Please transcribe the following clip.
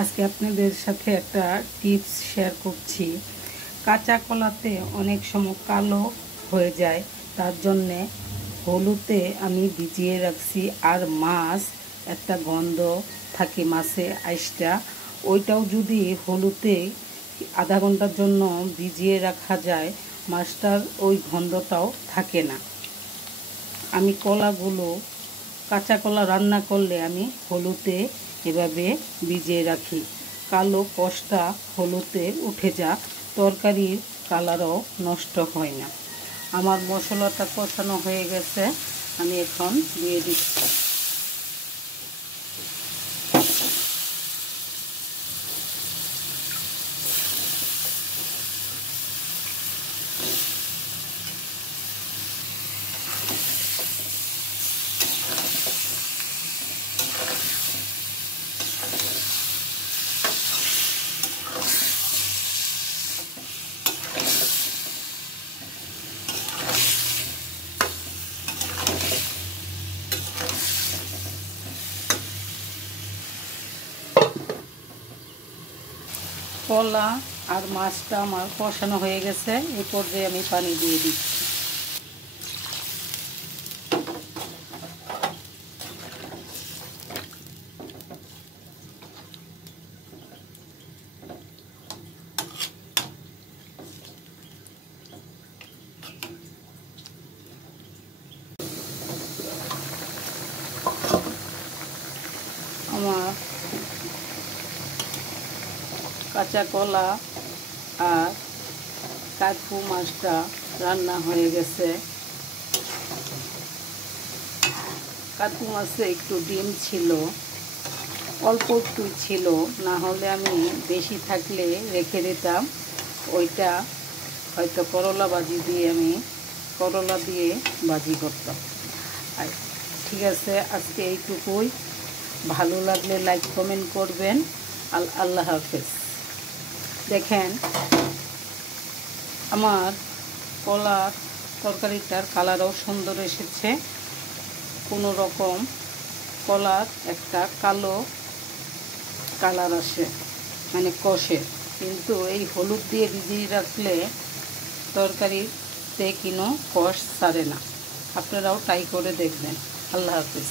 আজকে আপনাদের সাথে একটা টিপস শেয়ার করছি। কাঁচা কলাতে অনেক সময় কালো হয়ে যায়, তার জন্যে হলুদে আমি ভিজিয়ে রাখছি। আর মাছ একটা গন্ধ থাকে মাছে আইসটা, ওইটাও যদি হলুদে আধা ঘন্টার জন্য ভিজিয়ে রাখা যায়, মাছটার ওই গন্ধটাও থাকে না। আমি কলাগুলো কাঁচা কলা রান্না করলে আমি হলুদে এভাবে ভিজিয়ে রাখি। কালো কষটা হলুদে উঠে যা, তরকারির কালারও নষ্ট হয় না। আমার মশলাটা কষানো হয়ে গেছে, আমি এখন দিয়ে দিচ্ছি। কলা আর মাছটা আমার কষানো হয়ে গেছে, এই পর্যায়ে আমি পানি দিয়ে দিচ্ছি। আমার কাঁচা কলা আর কাকু মাছটা রান্না হয়ে গেছে। কাকু মাছে একটু ডিম ছিল, অল্প একটু ছিল, না হলে আমি বেশি থাকলে রেখে দিতাম। ওইটা হয়তো করলা দিয়ে ভাজি করতাম। আর ঠিক আছে, আজকে এইটুকুই। ভালো লাগলে লাইক কমেন্ট করবেন। আল্লাহ হাফেজ। দেখেন, আমার কলার তরকারিটার কালারও সুন্দর এসেছে। কোনো রকম কলার একটা কালো কালার আসে, মানে কষে, কিন্তু এই হলুদ দিয়ে ভিজিয়ে রাখলে তরকারিতে কোনো কষ ছাড়ে না। আপনারাও ট্রাই করে দেখবেন। আল্লাহ হাফেজ।